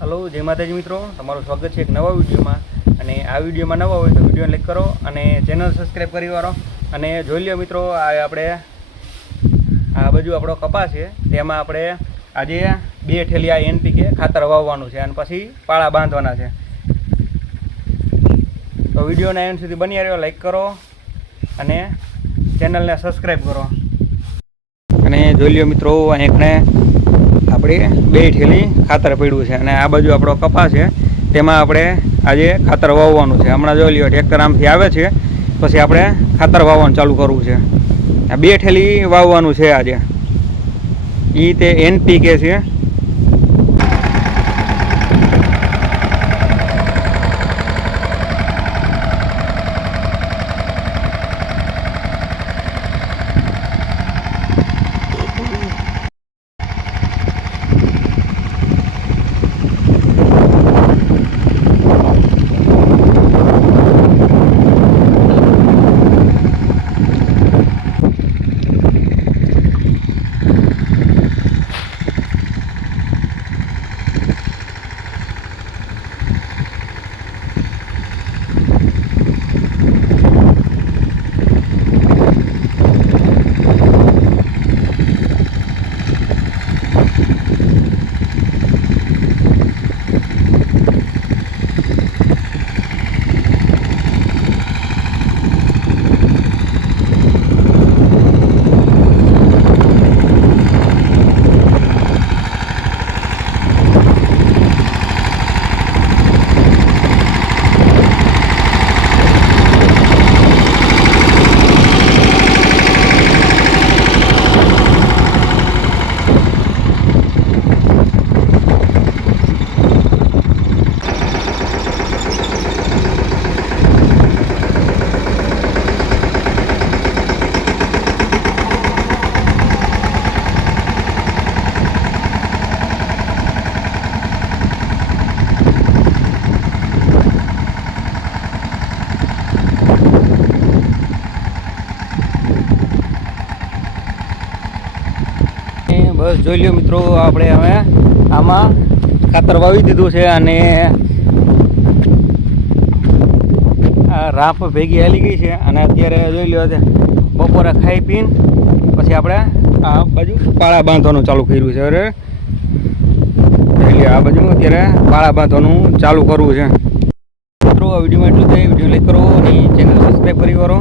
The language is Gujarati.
હલો, જય માતાજી મિત્રો. તમારું સ્વાગત છે એક નવા વિડીયોમાં. અને આ વિડીયોમાં નવા હોય તો વીડિયો લાઈક કરો અને ચેનલ સબસ્ક્રાઈબ કરી વાળો. અને જોઈ લો મિત્રો, આ આપણે, આ બાજુ આપણો કપાસ છે. તેમાં આપણે આજે બે ઠેલી આ એનપીકે ખાતર વાવવાનું છે અને પછી પાળા બાંધવાના છે. તો વિડીયોના એન્ડ સુધી બની રહ્યો, લાઈક કરો અને ચેનલને સબસ્ક્રાઈબ કરો. અને જોઈ લો મિત્રો અહીંકને આપણે બે ઠેલી ખાતર પડ્યું છે અને આ બાજુ આપણો કપાસ છે, તેમાં આપણે આજે ખાતર વાવવાનું છે. હમણાં જોઈ લ્યો ટ્રેક્ટર આમથી આવે છે, પછી આપણે ખાતર વાવવાનું ચાલુ કરવું છે. આ બે ઠેલી વાવવાનું છે આજે. એ તે એનપીકે છે. બસ જોઈ લ્યો મિત્રો, આપણે હવે આમાં ખાતર વાવી દીધું છે અને આ રાફ ભેગી હાલી ગઈ છે અને અત્યારે જોઈ લ્યો બપોરે ખાઈ પીને પછી આપણે આ બાજુ પાળા બાંધવાનું ચાલુ કર્યું છે, અરે. લ્યો આ બાજુ અત્યારે પાળા બાંધવાનું ચાલુ કરવું છે. મિત્રો, આ વિડીયોમાં એટલું થાય. વીડિયો લાઈક કરો અને ચેનલ સબસ્ક્રાઈબ કરી કરો